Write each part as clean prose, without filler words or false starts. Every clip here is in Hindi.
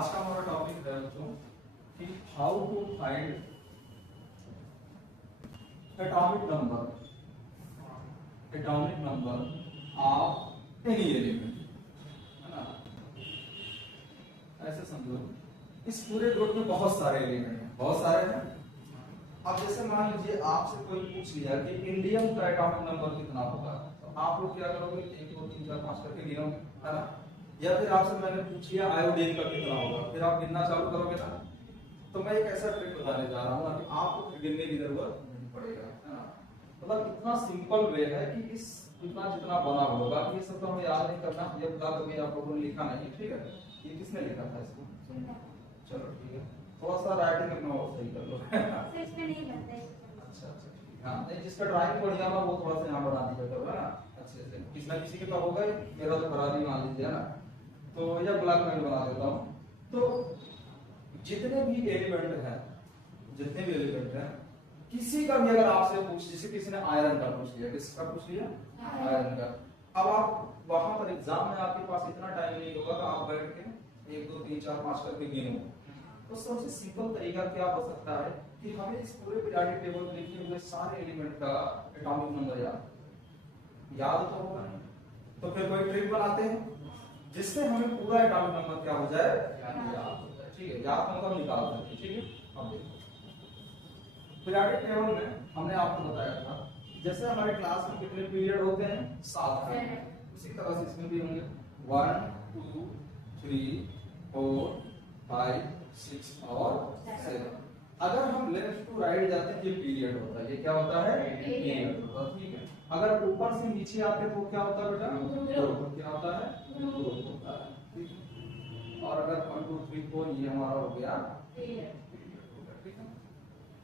आज का हमारा टॉपिक है बच्चों कि how to find atomic number of any element, है ना। ऐसे समझो इस पूरे ग्रुप में बहुत सारे एलिमेंट हैं, बहुत सारे हैं। अब जैसे मान लीजिए आपसे कोई पूछ लिया कि इंडियम का एटॉमिक नंबर कितना होगा, तो आप लोग क्या करोगे, 1 2 3 4 5 करके गिनोगे, है ना। या फिर आपसे मैंने पूछ लिया आयोडीन का कितना होगा, फिर आप गिनना चालू करोगे ना। तो मैं एक ऐसा ट्रिक बताने जा रहा हूँ कि आपको गिनने की जरूरत नहीं पड़ेगा, है ना। मतलब इतना सिंपल वे है कि इस इतना जितना बना होगा ये सब तो हमें याद नहीं करना, ये बता दो कि आप लोगों ने लिखा नहीं, ठीक है। ये किसने लिखा था इसको, चलो ठीक है, थोड़ा सा राइटिंग अपना और सही कर लो। इसमें नहीं बनता है। अच्छा ठीक, हाँ नहीं, जिसका ड्राइंग बढ़िया ना वो थोड़ा सा यहाँ बना दीजिए करो, है ना। अच्छे से किसी ना किसी के तो होगा ही, मेरा तो बना दी मान लीजिए, है ना। तो या ब्लैक में बना देता हूँ। तो जितने भी एलिमेंट हैं, जितने भी एलिमेंट हैं, किसी का भी अगर आपसे पूछ, जैसे किसी ने आयरन का पूछ लिया, किसका पूछ लिया, आयरन का। अब आप वहां पर एग्जाम में आपके पास इतना टाइम नहीं होगा कि आप बैठ के 1 2 3 4 5 करके गिनो। तो सबसे सिंपल तरीका क्या हो सकता है कि हमें इस पूरे पीरियोडिक टेबल में लिखे हुए सारे एलिमेंट का एटॉमिक नंबर याद तो होगा नहीं, तो फिर कोई ट्रिक बनाते हैं जिससे हमें पूरा एटॉमिक नंबर क्या हो जाए, याद हो जाए, ठीक है। याद मतलब निकाल सकते, ठीक है। अब देखो पीरियोडिक टेबल में हमने आपको बताया था जैसे हमारे क्लास में कितने पीरियड होते हैं, 7 हैं, उसी तरह से इसमें भी होंगे 1 2 3 4 5 6 और 7। अगर हम लेफ्ट टू राइट जाते हैं ये पीरियड होता है, ये क्या होता है, पीरियड होता है, ठीक है। अगर ऊपर से नीचे आते हैं तो क्या होता है बेटा, ग्रुप, क्या होता है, ग्रुप होता है, ठीक है। और अगर 1 2 3 4 ये हमारा हो गया पीरियड, ठीक है।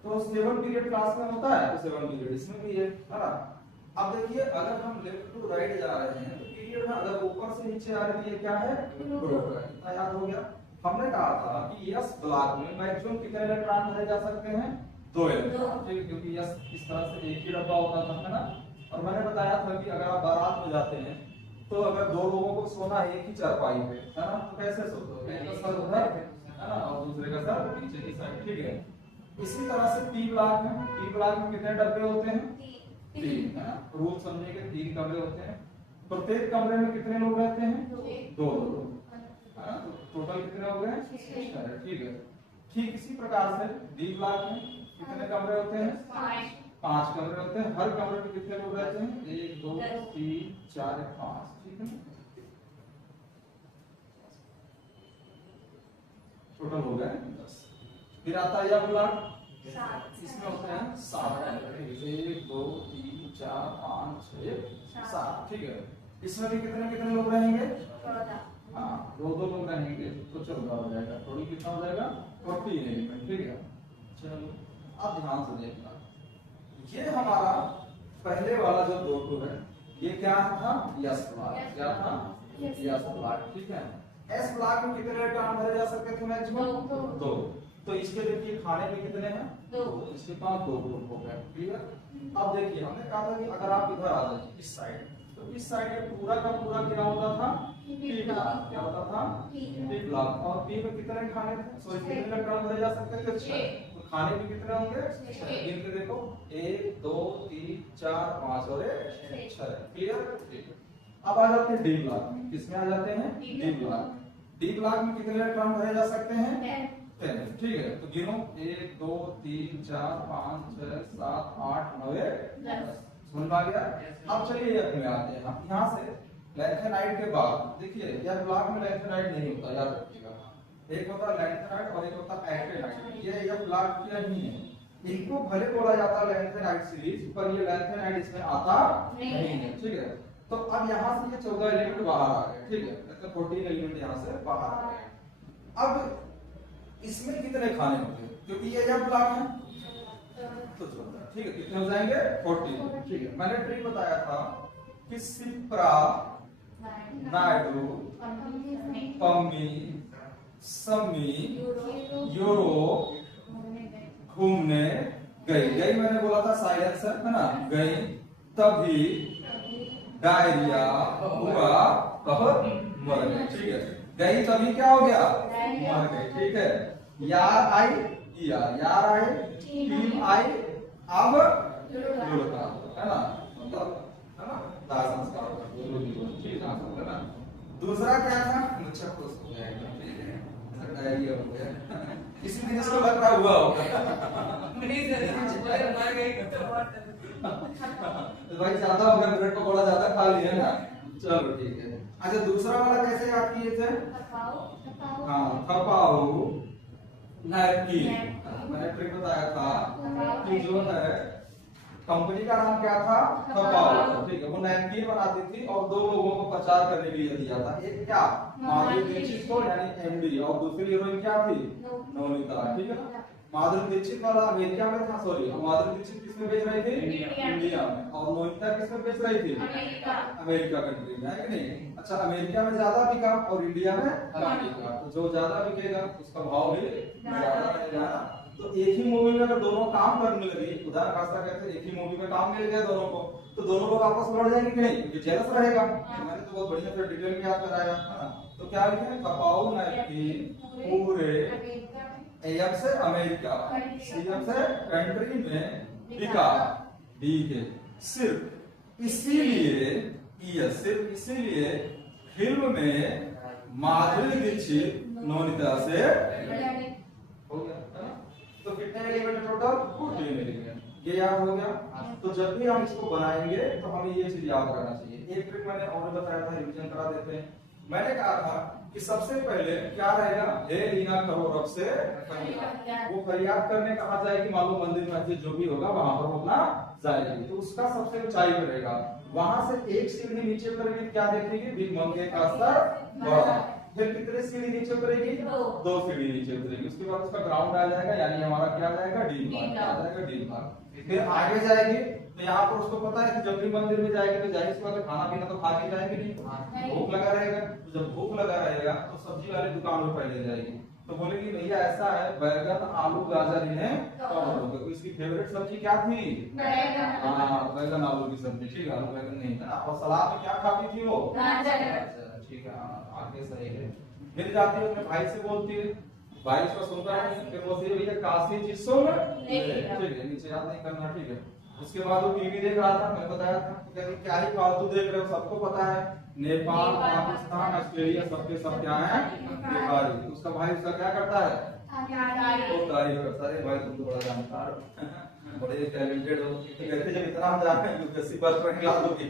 तो 7 पीरियड क्लास में होता है, तो 7 पीरियड इसमें भी है ना। अब देखिए अगर हम लेफ्ट टू राइट जा रहे हैं तो पीरियड में अगर ऊपर से नीचे आ रही है क्या है, ग्रुप है, इतना याद हो गया। हमने कहा था कि यस ब्लॉक में मैक्सिमम कितने इलेक्ट्रॉन भरे जा सकते हैं, 2 इलेक्ट्रॉन, ठीक है, क्योंकि यस इस तरह से एक ही डब्बा होता था, है ना। और मैंने बताया था कि अगर आप बारात में जाते हैं तो अगर 2 लोगों को सोना एक ही चारपाई पे, है ना, तो कैसे सोते हैं, एक का सर उधर, है ना, और दूसरे का सर पीछे की साइड, ठीक है। इसी तरह से पी ब्लॉक में, पी ब्लॉक में कितने डब्बे होते हैं, 3, है ना। रूल समझिए कि 3 कमरे होते हैं, प्रत्येक कमरे में कितने लोग रहते हैं, 2 लोग, है ना। तो टोटल कितने हो गए, 6, ठीक है। ठीक इसी प्रकार से डी ब्लॉक में कितने कमरे होते हैं, 5 कमरे होते हैं, हर कमरे में कितने लोग रहते हैं, 1 2 3 4 5, ठीक है। टोटल हो गए 10। फिर आता है यह ब्लॉक, इसमें होते हैं 7 कमरे, 1 2 3 4 5 6 7, ठीक है। इसमें भी कितने कितने लोग रहेंगे, 14, हाँ 2 2 लोग रहेंगे तो 14 हो जाएगा, टोटल कितना हो जाएगा 40 एलिमेंट, ठीक है। चलो अब ध्यान से देखना, ये हमारा पहले वाला जो 2 है ये क्या था, यस ब्लॉक, क्या था, यस ब्लॉक, ठीक है। एस ब्लॉक में कितने इलेक्ट्रॉन भरे जा सकते थे, मैक्सिमम 2। तो इसके देखिए खाने में कितने हैं, 2, इसके पास 2 ग्रुप हो गए, क्लियर। अब देखिए हमने कहा था कि अगर आप इधर आ जाइए इस साइड, तो इस साइड ये पूरा का पूरा क्या होता था, पी ब्लॉक, क्या होता था, पी ब्लॉक। और पी में कितने खाने थे, सो कितने इलेक्ट्रॉन भरे जा सकते थे, 6। तो खाने में कितने होंगे, 6। गिन के देखो 1 2 3 4 5 और 6, क्लियर, ठीक है। अब आ जाते हैं डी ब्लॉक में, किसमें आ जाते हैं, डी ब्लॉक। डी ब्लॉक में कितने इलेक्ट्रॉन भरे जा सकते हैं, 10, ठीक है। तो गिनो 1 2 3 4 5 6 7 8 9 10, समझ आ गया। अब चलिए में आते हैं हम, यहाँ से लैंथेनाइड के बाद देखिए यह ब्लॉक में लैंथेनाइड नहीं होता, याद रखिएगा। एक होता है लैंथेनाइड और एक होता है एक्टिनाइड, ये ब्लॉक किया नहीं है, इनको भले बोला जाता है लैंथेनाइड सीरीज, पर ये लैंथेनाइड इसमें आता नहीं है, ठीक है। तो अब यहाँ से ये 14 एलिमेंट बाहर आ गए, ठीक है, मतलब 14 एलिमेंट यहाँ से बाहर आ गए। अब इसमें कितने खाने होंगे, क्योंकि ये जब ब्लॉक है तो 14, ठीक है, कितने हो जाएंगे 40, ठीक है। मैंने ट्रिक बताया था कि सिप्रा नाइट्रो पम्मी सम्मी यूरो घूमने गई, गई मैंने बोला था साइलेंसर, है ना, गई तभी डायरिया हुआ कब मर गई, ठीक है। गई तभी क्या हो गया, मर गई, ठीक है। यार आई यार आए, टीम आई, अब लुढ़का, है ना, मतलब है ना, दाह संस्कार ठीक है ना। दूसरा क्या था, मुझे खुश हो गया एकदम, ठीक है, डायरिया हो गया, किसी दिन इसको लग रहा हुआ होगा तो भाई ज्यादा हो गया, ब्रेड पकौड़ा ज्यादा खा लिया ना, चलो ठीक है। अच्छा दूसरा वाला कैसे याद किए थे, हाँ थपाऊ नैपकिन, मैंने ट्रिक बताया था कि जो है कंपनी का नाम क्या था, थपाऊ, ठीक है। वो नैपकिन बनाती थी और दो लोगों को प्रचार करने के लिए दिया था, एक क्या माधुरी दीक्षित को यानी एमडी, और दूसरी हीरोइन क्या थी नवनीता, ठीक है ना। माधुरी दीक्षित वाला अमेरिका में था, सॉरी माधुरी दीक्षित किसमें बेच रही थी, इंडिया में, और नवनीता किसमें बेच रही थी, अमेरिका कंट्री में, है कि नहीं। अच्छा अमेरिका में ज्यादा बिका और इंडिया में कम बिका, तो जो ज्यादा बिकेगा उसका भाव भी ज्यादा रहेगा। तो एक ही मूवी में अगर दोनों काम करने लगे, उदाहरण खासा कहते हैं एक ही मूवी में काम मिल गया दोनों को, तो दोनों लोग आपस में लड़ जाएंगे कि नहीं, क्योंकि जेलस रहेगा। मैंने तो बहुत बढ़िया से डिटेल में याद कराया है ना। तो क्या लिखे हैं, कपाऊ नैपकिन पूरे एम से अमेरिका, सीएम से कंट्री में बिका, ठीक है। सिर्फ इसीलिए फिल्म में माधुरी दीक्षित नवनीता से हो गया, है ना। तो कितने एलिमेंट टोटल, 14 एलिमेंट, ये याद हो गया। तो जब भी हम इसको बनाएंगे तो हमें ये चीज याद रखना चाहिए। एक ट्रिक मैंने और बताया था, रिवीजन करा देते हैं। मैंने कहा था कि सबसे पहले क्या रहेगा, हे लीना करो रब से फरियाद। वो फरियाद करने कहाँ जाएगी, मालूम मंदिर मस्जिद जो भी होगा वहां पर वो अपना जाएगी, तो उसका सबसे ऊंचाई पे रहेगा। वहां से एक सीढ़ी नीचे उतरेगी, क्या देखेगी, भीख मंगे का स्तर बढ़ा। फिर कितने सीढ़ी नीचे उतरेगी, 2 सीढ़ी नीचे उतरेगी। उसके बाद उसका ग्राउंड आ जाएगा, यानी हमारा क्या आ जाएगा, डी ब्लॉक आ जाएगा, डी ब्लॉक। फिर आगे जाएगी तो यहाँ पर उसको पता है कि जब भी मंदिर में जाएगी तो जाहिर सी बात है खाना पीना तो खा के जाएगी नहीं, भूख लगा रहेगा। तो जब भूख लगा रहेगा तो सब्जी वाले दुकान में पहले जाएगी, तो बोलेगी भैया ऐसा है बैगन आलू गाजर इन्हें कवर हो गए। तो इसकी फेवरेट सब्जी क्या थी, हाँ बैगन आलू की सब्जी, ठीक है, आलू बैगन नहीं था। और सलाद में क्या खाती थी वो, ठीक है, आगे सही है। फिर जाती है अपने भाई से बोलती है, भाई इसको सुनता है, फिर बोलती है भैया काशी जी सुन, ठीक है, नीचे याद नहीं करना, ठीक है। उसके बाद वो टीवी देख रहा था, मैंने बताया था, तो कहती क्या ही फालतू देख रहे हो, सबको पता है नेपाल पाकिस्तान ऑस्ट्रेलिया सबके सब क्या है नेपाली। उसका भाई उसका क्या करता है, तो तारीफ करता है, भाई तुम तो बड़ा जानकार हो, बड़े टैलेंटेड हो। तो कहते जब इतना हम जानते हैं यूपीएससी पर क्लास होगी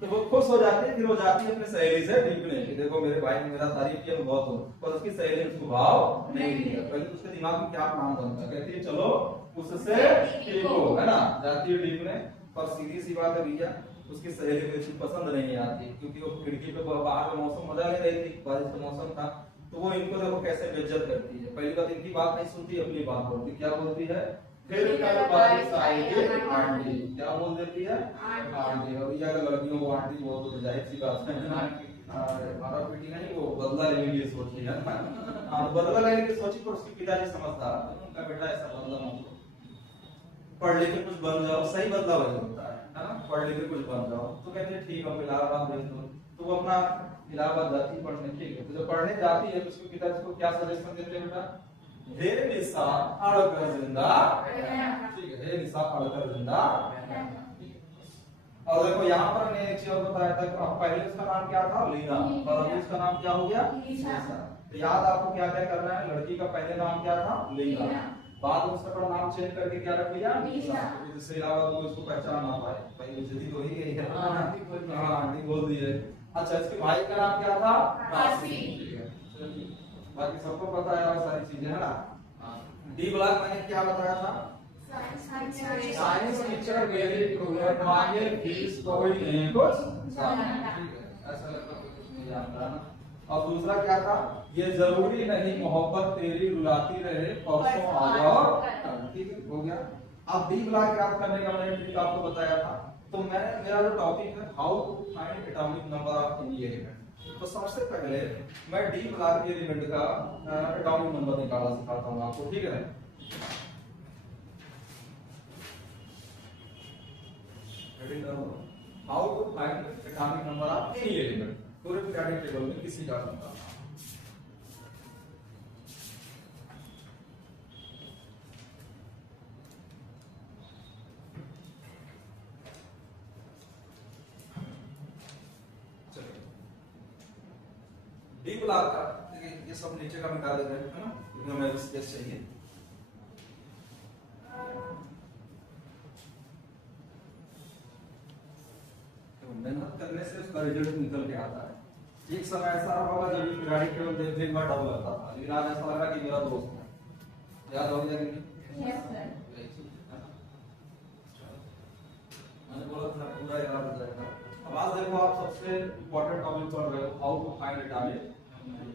तो वो खुश हो जाती है। फिर वो जाती है अपने सहेली से टीपने कि देखो मेरे भाई ने मेरा तारीफ किया, बहुत हो, पर उसकी सहेली ने उसको भाव नहीं दिया। पहले तो उसके दिमाग में क्या प्लान बनता है, कहती है चलो उससे टीपो, है ना, जाती है टीपने। पर सीधी सी बात है भैया, उसकी सहेली को इसकी पसंद नहीं आती, क्योंकि वो खिड़की पे बाहर का मौसम मजा ले रही थी, बारिश का मौसम था। तो वो इनको देखो कैसे बेइज्जत करती है। पहली बात इनकी बात नहीं सुनती, अपनी बात बोलती, क्या बोलती है, फिर कल बारिश आएगी आंटी, क्या बोल देती है आंटी। और ये अगर लड़कियों को आंटी बोल तो जाहिर सी बात है मारा पीटी नहीं, वो बदला लेने की सोची है। बदला लेने की सोची, पर उसके पिताजी समझदार, उनका बेटा ऐसा बदला मत लो, पढ़ लिख के कुछ बन जाओ, सही बदला वही होता है ना, पढ़ लिख के कुछ बन जाओ। तो कहते हैं ठीक है इलाहाबाद भेज दो, तो वो अपना इलाहाबाद जाती पढ़ने, ठीक है। तो जब पढ़ने जाती है तो उसके पिताजी को क्या सजेशन देते हैं, बेटा हे निशा अड़कर जिंदा, ठीक है, हे निशा अड़कर जिंदा। और देखो यहाँ पर मैंने एक चीज और बताया था, तो पहले उसका नाम क्या था, लीना, और अभी उसका नाम क्या हो गया, निशा। तो याद आपको क्या क्या करना है, लड़की का पहले नाम क्या था, लीना, बाद में उसका नाम चेंज करके क्या रख लिया, निशा। इससे अलावा कोई उसको पहचान ना पाए, भाई बेइज्जती तो ही गई है, हाँ आंटी बोल दी है। अच्छा इसके भाई का नाम क्या था, काशी, ठीक है, बाकी सबको पता है और सारी चीजें, है ना। डी ब्लॉक मैंने क्या बताया था, साइंस टीचर वेरी क्रूअल, मांगे फीस कोई नहीं कुछ, ठीक है, ऐसा लगता है ना। और दूसरा क्या था, ये जरूरी नहीं मोहब्बत तेरी रुलाती रहे परसों आ जाओ, ठीक है, हो गया। अब डी ब्लॉक याद करने का मैंने ट्रिक आपको बताया था। तो मैंने मेरा जो टॉपिक है how to find atomic number of any element, तो सबसे पहले मैं डी ब्लॉक के एलिमेंट का एटॉमिक नंबर निकालना सिखाता हूँ आपको, ठीक है। How to find atomic number of any element, पूरे पीरियोडिक टेबल में किसी का नंबर। डी ब्लॉक का देखिए ये सब नीचे का मिटा देते हैं, है ना, क्योंकि हमें स्पेस चाहिए। तो मेहनत करने से उसका रिजल्ट निकल के आता है। एक समय ऐसा होगा जब गाड़ी केवल देखने में डर लगता था, लेकिन आज ऐसा लग रहा कि मेरा दोस्त है। याद हो गया कि यस सर। मैंने बोला था पूरा याद हो जाएगा। अब आज देखो आप सबसे इम्पोर्टेंट टॉपिक पढ़ रहे हो, हाउ टू फाइंड विटामिन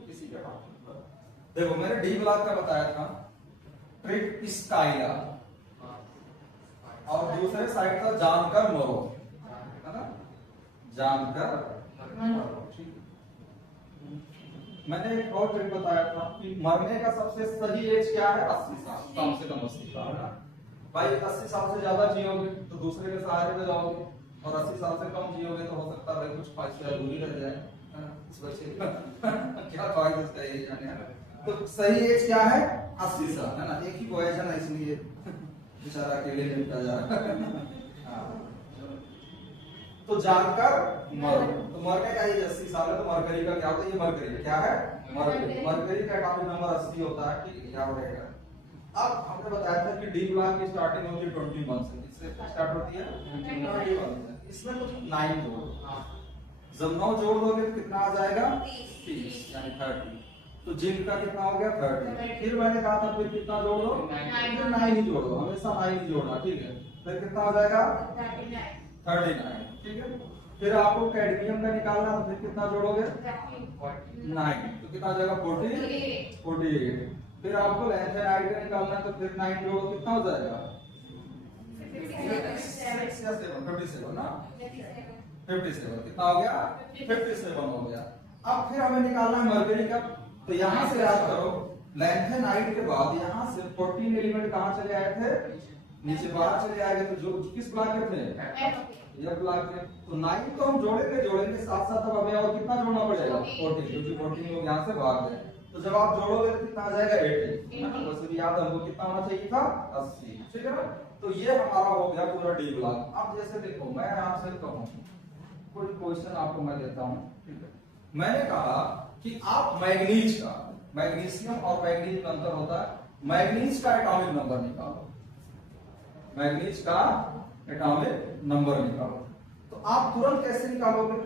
किसी का टॉपिक पर। देखो मैंने डी ब्लॉक का बताया था ट्रिक स्टाइला, और दूसरे साइड था जानकर मरो, है ना, जानकर मरो। ठीक, मैंने एक और ट्रिक बताया था कि मरने का सबसे सही एज क्या है, 80 साल, कम से कम 80 साल, है ना। भाई 80 साल से ज्यादा जियोगे तो दूसरे के सहारे पे जाओगे, और 80 साल से कम जियोगे तो हो सकता है कुछ ख्वाहिश अधूरी रह जाए, इस बच्चे क्या ख्वाहिश उसका ये जाने, है ना। तो सही एज क्या है, 80 साल, है ना। एक ही बॉयज है ना, इसलिए बेचारा अकेले निपटा जा रहा है। तो जानकर मरो, तो मरने का एज 80 साल है, तो मरकरी का क्या होता है, ये मरकरी क्या है, मरकरी। मरकरी का एटॉमिक नंबर 80 होता है, ठीक है, याद रहेगा। अब हमने बताया था कि डी ब्लॉक की स्टार्टिंग होती है 21 से, इससे स्टार्ट होती है 21 से। इसमें कुछ 9 जोड़ो, जब 9 जोड़ दोगे तो कितना आ जाएगा, 30 यानी 30। तो जिंक का कितना हो गया, 30। फिर मैंने कहा था फिर कितना जोड़ दो, 9 ही जोड़ दो, हमेशा 9 ही जोड़ना, ठीक है। फिर कितना हो जाएगा 39, ठीक है। फिर आपको कैडमियम का निकालना, तो फिर कितना जोड़ोगे 9, तो कितना हो जाएगा 48। फिर आपको लैंथेनाइड का निकालना, तो फिर 9 जोड़ो, कितना हो जाएगा 57 ना, 57 कितना हो गया, 57 हो गया। अब फिर हमें निकालना है मरकरी का, तो यहाँ से याद करो लैंथेनाइड के बाद यहाँ से 14 एलिमेंट कहाँ चले आए थे, नीचे बाहर चले आएंगे, तो जो किस ब्लॉक के थे, ये ब्लॉक के। तो 9 तो हम जोड़ेंगे साथ साथ, अब हमें और कितना जोड़ना पड़ेगा 14, क्योंकि 14 लोग यहाँ से भाग गए। तो जब आप जोड़ोगे तो कितना आ जाएगा 80, वैसे भी याद हमको कितना होना चाहिए था 80, ठीक है ना। तो ये हमारा हो गया पूरा डी ब्लॉक। अब जैसे देखो मैं आपसे कहूँ कोई क्वेश्चन आपको मैं देता हूँ, ठीक है। मैंने कहा कि आप मैग्नीज का, मैग्नीशियम और मैग्नीज में अंतर होता है, मैग्नीज का एटॉमिक नंबर निकालो, मैग्नीज का एटॉमिक नंबर निकालो। तो आप तुरंत कैसे निकालोगे,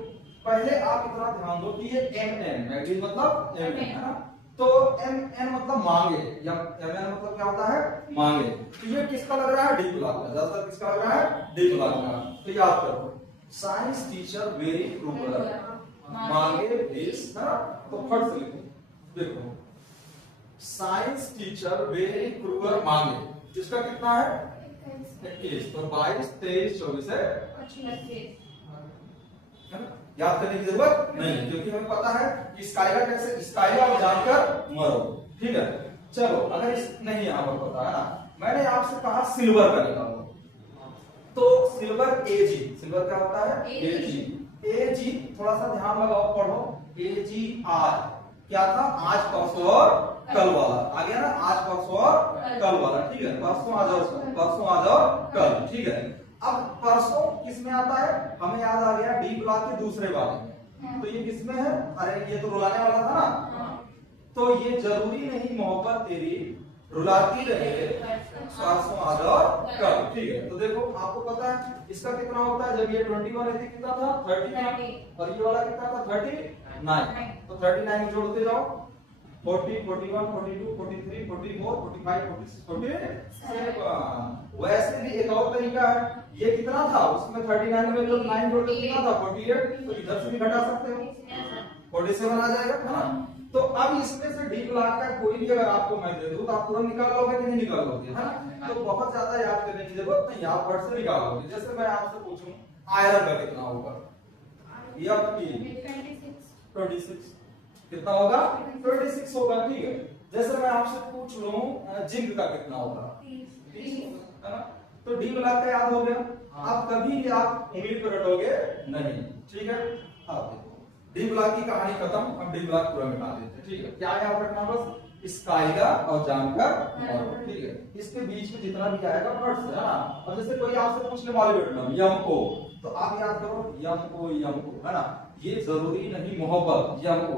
पहले आप इतना ध्यान दो कि ये Mn, मैग्नीज मतलब Mn, है ना। तो Mn मतलब मांगे, या Mn मतलब क्या होता है, मांगे। तो ये किसका लग रहा है, डी ब्लॉक का, ज्यादातर किसका लग रहा है, डी ब्लॉक का। तो याद करो साइंस टीचर वेरी क्रूगर मांगे दिस, है ना। तो फट से लिखो, देखो साइंस टीचर वेरी क्रूगर मांगे, जिसका कितना है 21, तो 22, 23, 24 है ना। याद करने की जरूरत नहीं, क्योंकि हमें पता है कि स्काइला कैसे, स्काइला और जानकर मरो, ठीक है। चलो अगर इस नहीं यहाँ पर पता है ना, मैंने आपसे कहा सिल्वर का निकालो, तो सिल्वर Ag, सिल्वर क्या होता है Ag, थोड़ा सा ध्यान लगाओ, पढ़ो Ag आज क्या था, आज परसों और कल वाला आ गया ना, आज परसों और कल वाला, ठीक है। परसों आज और कल, ठीक है। अब परसों किसमें आता है, हमें याद आ गया डी ब्लॉक के दूसरे वाले में, तो ये किसमें है, अरे ये तो रुलाने वाला था ना, तो ये जरूरी नहीं मोहब्बत तेरी रुलाती रहे परसों आज और कल, ठीक है। तो देखो आपको पता है इसका कितना होता है, जब ये 21 रहती कितना था 30, और ये वाला कितना था 39, तो 39 में जोड़ते जाओ, 40, 41, 42, 43, 44, 45, 46, 47। वैसे भी एक और तरीका है, ये कितना था उसमें 39 में जब 9 जोड़ते कितना था 48, तो इधर से भी घटा सकते हो 47 आ जाएगा, है ना। तो अब इसमें से डी ब्लॉक का कोई भी अगर आपको मैं दे दूं तो आप तुरंत निकाल लोगे कि नहीं निकाल लोगे, है ना। तो बहुत ज्यादा याद करने की जरूरत नहीं, आप फट से निकाल लोगे। जैसे मैं आपसे पूछूं आयरन का कितना होगा, या 26 कितना होगा 26 होगा, ठीक है। जैसे मैं आपसे पूछ लूं जिंक का कितना होगा 30, है ना। तो डी ब्लॉक का याद हो गया, आप कभी भी आप उंगली पर रटोगे नहीं, ठीक है। आप देखो डी ब्लॉक की कहानी खत्म, हम डी ब्लॉक पूरा मिटा देते हैं, ठीक है। क्या याद रखना बस, स्काइला और जानकर मरो, ठीक है। इसके बीच में जितना भी आएगा फट से, है ना। और जैसे कोई आपसे पूछने मॉलिब्डेनम यम ओ, तो आप याद करो यम ओ, है ना। ये जरूरी नहीं मोहब्बत यम ओ,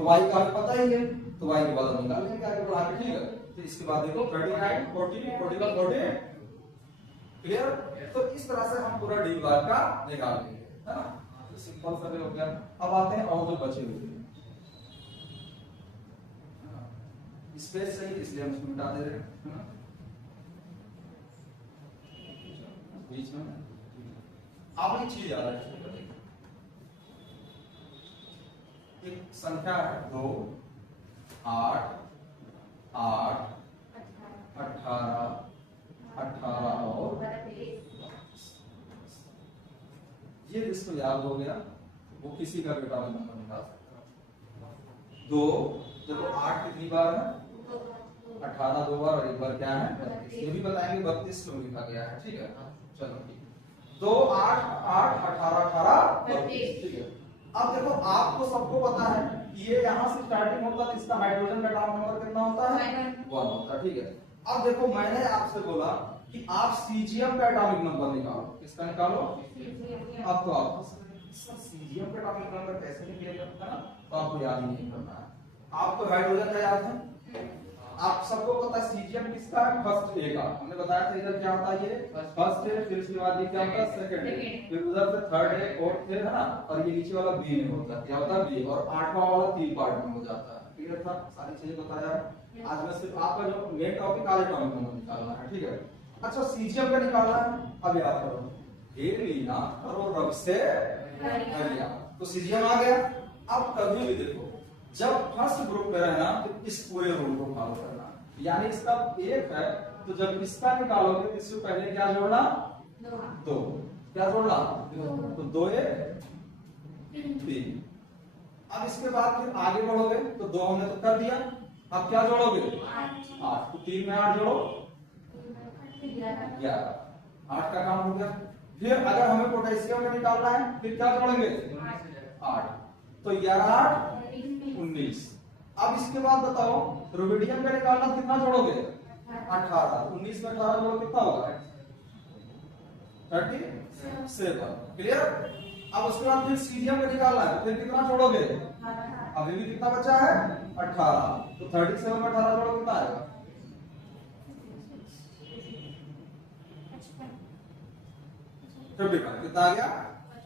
तो y का हमें पता ही है, तो y के बाद हम निकाल लेंगे आगे बढ़ा के, ठीक है। तो इसके बाद देखो 39 40 41 40, क्लियर। तो इस तरह से हम पूरा डी ब्लॉक का निकाल लेंगे, है ना। तो सिंपल सा हो गया। अब आते हैं और जो बचे हुए स्पेस सही, इसलिए हम इसको मिटा दे रहे हैं, है ना, बीच में। अब एक चीज याद रखिए, एक संख्या है 2 8 8 18 18 और ये जिसको याद हो गया वो किसी का बेटा नंबर निकाल सकता है। 2 देखो 8 कितनी बार है, 18 दो बार और एक बार क्या है 32। ये भी बताएंगे 32 क्यों लिखा गया है, ठीक है। चलो ठीक, 2 8 8 18 18 32, ठीक है। अब देखो आपको सबको पता है ये यहाँ से स्टार्टिंग होता है, इसका हाइड्रोजन का एटॉमिक नंबर कितना होता है 1 होता है, ठीक है। अब देखो मैंने आपसे बोला कि आप सीजियम का एटॉमिक नंबर निकालो, किसका निकालो, अब तो आपको सीजियम का एटॉमिक नंबर कैसे निकलेगा, है ना, तो आपको याद ही नहीं करना है। आपको हाइड्रोजन का याद है, आप सबको पता है सीजियम किसका है, फर्स्ट ए का। हमने बताया था इधर क्या होता है, ये फर्स्ट है, फिर उसके बाद ये क्या होता है सेकंड है, फिर उधर से थर्ड है, फोर्थ है ना, और ये नीचे वाला बी में होता है, क्या होता है बी, और आठवां वाला 3 पार्ट में हो जाता है, क्लियर था, सारी चीजें बताया है। आज में सिर्फ आपका जो मेन टॉपिक आज एटॉमिक नंबर निकालना है, ठीक है। अच्छा सीजियम का निकालना है, अब याद करो हेलिना और रब से हरिया, तो सीजियम आ गया। अब कभी भी देखो जब फर्स्ट ग्रुप में रहना तो इस पूरे रूल को फॉलो करना, यानी इसका 1 है तो जब इसका निकालोगे तो इससे पहले क्या जोड़ना 2, क्या जोड़ना तो 2 3। अब इसके बाद फिर आगे बढ़ोगे तो 2 हमने तो कर दिया, अब क्या जोड़ोगे 8, तो 3 में 8 जोड़ो 11, 8 का काम हो गया। फिर अगर हमें पोटेशियम का निकालना है फिर क्या जोड़ेंगे 8, तो 11 8 19। अब इसके बाद बताओ रुबिडियम का निकालना कितना जोड़ोगे 18, 19 में 18 जोड़ो कितना होगा 37, क्लियर। अब उसके बाद फिर सीजियम का निकालना है, फिर कितना जोड़ोगे, अभी भी कितना बचा है 18, तो 37 में 18 जोड़ो कितना आएगा 55, कितना आ गया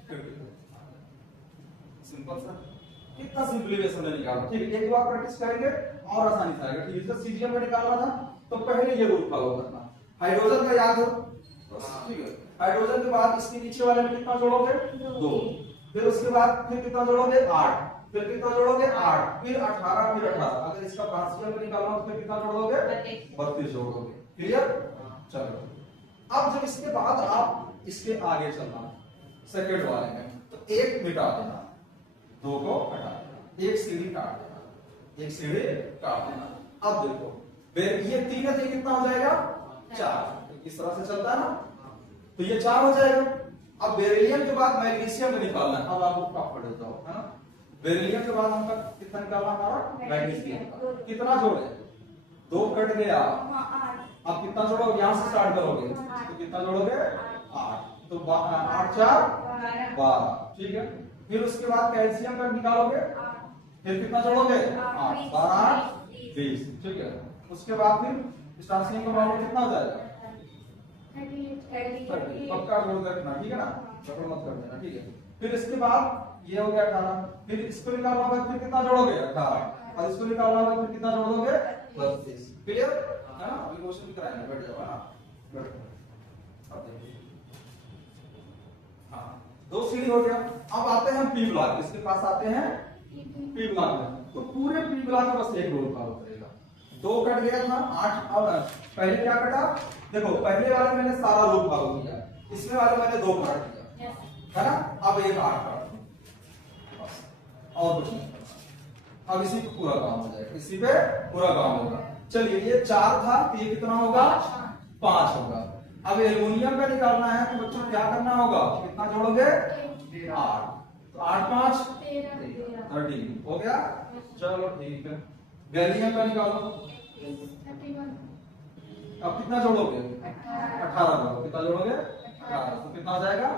55। सिंपल सा, कितना सिंपलीफिकेशन में निकाला, ठीक है। एक बार प्रैक्टिस करेंगे और आसानी से आएगा, ठीक है। सीजियम में निकालना था तो पहले ये रूल फॉलो करना, हाइड्रोजन का याद हो, ठीक है। हाइड्रोजन के बाद इसके नीचे वाले में कितना जोड़ोगे 2, फिर उसके बाद फिर कितना जोड़ोगे 8, फिर कितना जोड़ोगे 8, फिर 18, फिर 18। अगर इसका फ्रांसियम में निकालना हो तो कितना जोड़ोगे 32 जोड़ोगे, क्लियर। चलो अब जब इसके बाद आप इसके आगे चलना सेकंड वाले में, तो 1 मिटा देना, 2 को हटा देना, 1 सीढ़ी काट देना, 1 सीढ़ी काट देना। अब देखो ये 3 है तो कितना हो जाएगा 4, इस तरह से चलता है ना, तो ये 4 हो जाएगा। अब बेरिलियम के बाद मैग्नीशियम में निकालना है, अब आपको क्या पढ़ देता हूं, है ना। बेरिलियम के बाद हमका कितना निकालना हमारा मैग्नीशियम का, कितना जोड़े 2 कट गया, अब कितना जोड़ोगे, यहां से स्टार्ट करोगे तो कितना जोड़ोगे 8, तो 8 4 12, ठीक है। फिर उसके बाद कैल्शियम का निकालोगे, फिर कितना जोड़ोगे 8 12 20, ठीक है। उसके बाद फिर पोटेशियम का मामला कितना हो जाएगा 30, पक्का जोड़ रखना, ठीक है ना, चक्कर मत कर देना, ठीक है। फिर इसके बाद ये हो गया 18, फिर इसको निकालना होगा, फिर कितना जोड़ोगे 18, और इसको निकालना होगा फिर कितना जोड़ोगे 32, क्लियर है ना। अभी क्वेश्चन कराएंगे, बैठ जाओ ना, अब देखिए हाँ 2 सीढ़ी हो गया। अब आते हैं पी ब्लॉक, इसके पास आते हैं पी ब्लॉक में, तो पूरे पी ब्लॉक में बस एक रूल फॉलो करेगा। 2 कट गया था 8, अब पहले क्या कटा, देखो पहले वाले मैंने सारा रूल फॉलो किया, इसमें वाले मैंने 2 काट दिया, है ना। अब एक 8 काट दिया, और कुछ नहीं करना। अब इसी पे पूरा काम हो जाएगा, इसी पे पूरा काम होगा। चलिए ये 4 था तो ये कितना होगा 5 होगा। अब एल्युमिनियम का निकालना है तो बच्चों क्या करना होगा, कितना जोड़ोगे 8, तो 8 5 13 हो गया। चलो ठीक है, गैलियम का निकालो, अब कितना जोड़ोगे 18 जोड़ो, कितना जोड़ोगे 18, तो कितना आ जाएगा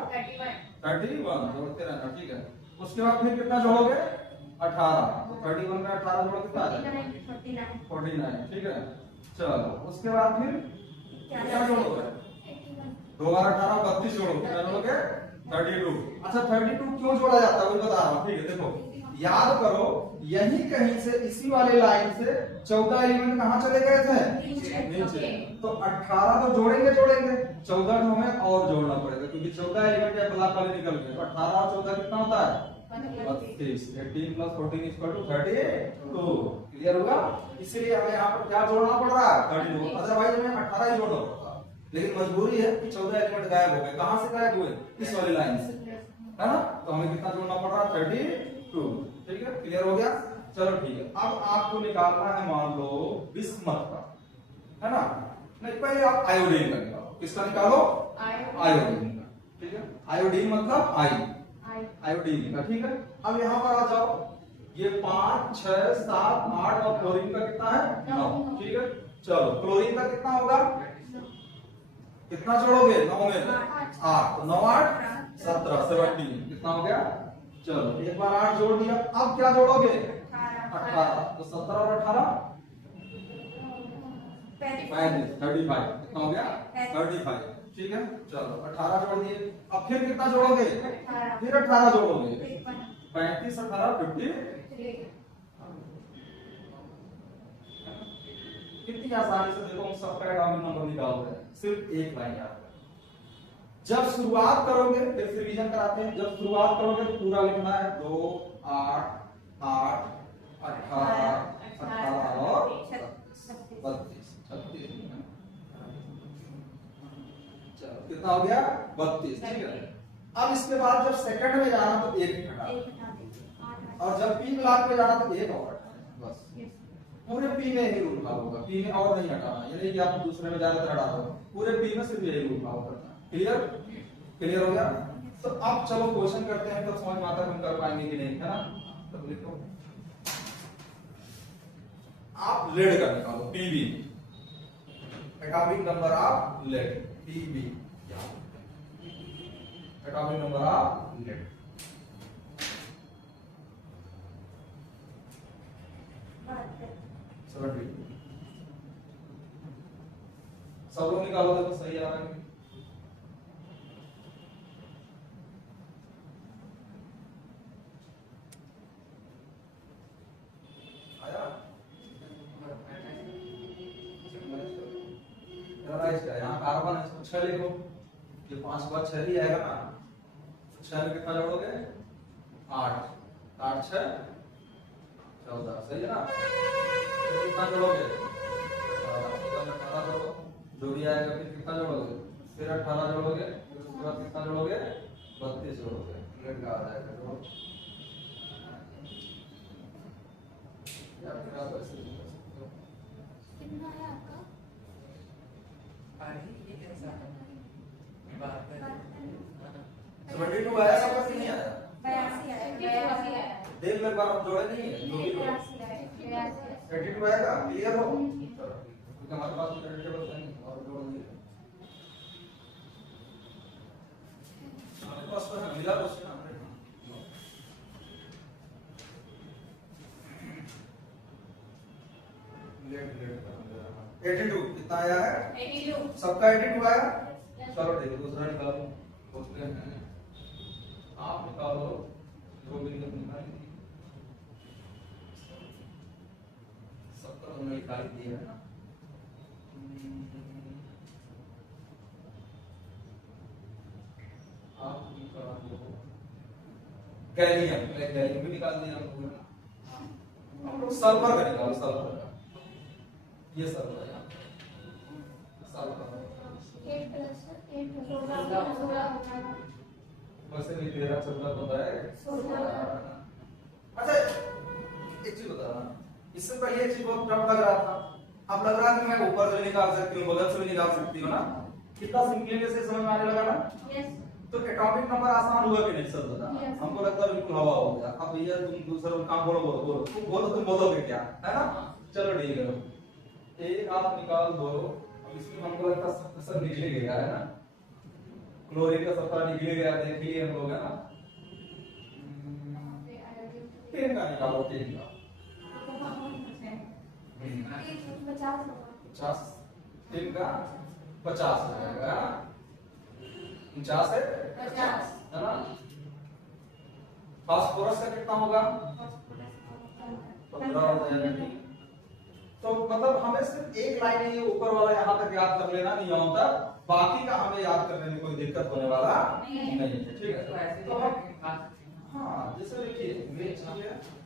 31, जोड़ते रहना, ठीक है। उसके बाद फिर कितना जोड़ोगे 18, तो 31 में 18 जोड़ कितना आ जाएगा? 49 49, ठीक है। चलो उसके बाद फिर क्या जोड़ोगे? 2 बार 18 32 जोड़ो, कितना जोड़ोगे? 32। अच्छा 32 क्यों जोड़ा जाता है वो बता रहा हूँ, ठीक है। देखो याद करो, यही कहीं से इसी वाले लाइन से 14 एलिमेंट कहाँ चले गए थे? नीचे। तो 18 तो जोड़ेंगे 14 तो हमें और जोड़ना पड़ेगा, क्योंकि 14 एलिमेंट या ब्लॉक वाले निकल गए। तो 18 और 14 कितना होता है? 32। 18 + 14 = 32। क्लियर होगा? इसलिए हमें यहाँ पर क्या जोड़ना पड़ रहा है? 32। अदरवाइज हमें 18 ही जोड़ना पड़ता, लेकिन मजबूरी है कि 14 एलिमेंट गायब हो गए। कहां से गायब हुए? इस वाली लाइन से, है ना? तो हमें कितना जोड़ना पड़ रहा है? 32। ठीक है, क्लियर हो गया? चलो ठीक है। अब आपको निकालना है मान लो बिस्मथ का, है ना? नहीं, पहले आप आयोडीन का निकालो। किसका निकालो? आयोडीन का। ठीक है, आयोडीन मतलब आयोडीन का। ठीक है, अब यहाँ पर आ जाओ। ये 5 6 7 8 और क्लोरीन का कितना है? 9। ठीक है, चलो क्लोरीन का कितना होगा? कितना जोड़ोगे? 9 में 8, तो 9 8 17 17 कितना हो गया? चलो एक बार 8 जोड़ दिया। अब क्या जोड़ोगे? 18, तो 17 और 18 35 कितना हो गया? 35। ठीक है, चलो 18 जोड़ दिए। अब फिर कितना जोड़ोगे? फिर 18 जोड़ोगे। 35 18 53। कितनी आसानी से देखो हम सबका एटॉमिक नंबर निकाल रहे हैं, सिर्फ एक लाइन याद रखना। जब शुरुआत करोगे, फिर रिवीजन कराते हैं, जब शुरुआत करोगे तो पूरा लिखना है 2 8 8 18 18 और 32 36। चलो कितना हो गया? 32। ठीक है, अब इसके बाद जब सेकंड में जाना तो एक हटा, और जब पी ब्लॉक में जाना तो एक और हटाना। बस पूरे पी में ही रूल लागू होगा, पी में और नहीं हटाना। ये नहीं कि आप दूसरे में जाकर हटा दो, पूरे पी में सिर्फ यही रूल लागू करना। क्लियर? क्लियर हो गया? तो अब चलो क्वेश्चन करते हैं, तो समझ में आता है हम कर पाएंगे कि नहीं, है ना? तो लिखो आप लेड का निकालो, PB, atomic number of lead, PB, atomic number of lead. सब लोग निकालो, देखो सही आ रहा है। आया? यहाँ कार्बन है, इसको 6 लिखो। ये 5 के बाद 6 ही आएगा ना? 6 में कितना जोड़ोगे? 8 8 6 14। सही है ना? फिर कितना जोड़ोगे? 18 जोड़ो, जो भी आएगा। फिर कितना जोड़ोगे? फिर 18 जोड़ोगे। फिर उसके बाद कितना जोड़ोगे? 32 जोड़ोगे। लेट का आ जाएगा। जोड़ो या फिर आप ऐसे भी कर सकते हो। कितना है आपका? ये कैसा बात है? 72 आया सबका कि नहीं आया? 82 आया। देख ले बार, अब जोड़े नहीं है, जो भी हो 82 आएगा। क्लियर हो? क्योंकि हमारे पास टेबल नहीं और जोड़ दिए हमारे पास, तो मिला क्वेश्चन हमने। लेट 82 कितना आया है? 82 सबका 82 आया। चलो देखो दूसरा निकालो, सोचते हैं। आप निकालो जो भी निकाली थी, 70 हमने निकाली थी, है ना? आप निकालो गैलियम, गैलियम भी निकाल दिया हम लोगों ने। हम लोग सल्फर का निकालो, सल्फर का। ये सल्फर है, सल्फर वैसे भी 13 14 होता है। अच्छा एक चीज बता रहा, इससे पहले एक चीज बहुत टफ लग रहा था, अब लग रहा है कि मैं ऊपर से भी निकाल सकती हूँ, बगल से भी निकाल सकती हूँ ना? कितना सिंपली से समझ में आने लगा ना? तो एटॉमिक नंबर आसान हुआ कि नहीं सब बता? हमको लगता है बिल्कुल हवा हो गया। अब भैया तुम दूसरा काम बोलो, तुम बोलोगे क्या, है ना? चलो ठीक है, एक आप निकाल दो। अब इसमें हमको लगता है सब निकल गया, है ना? क्लोरीन का सफरा निकल गया, देख लिए हम लोग, है ना? 10 का निकालो, 10 का 50, 10 का 50 हो जाएगा, 50 है 50 है ना। फास्फोरस का कितना होगा, 15 हो जाएगा, ठीक। तो मतलब हमें सिर्फ एक लाइन ये ऊपर वाला यहाँ तक याद कर लेना नियम तक, बाकी का हमें याद करने में कोई दिक्कत होने वाला नहीं है, ठीक है। तो ऐसे तो हम हाँ जैसे देखिए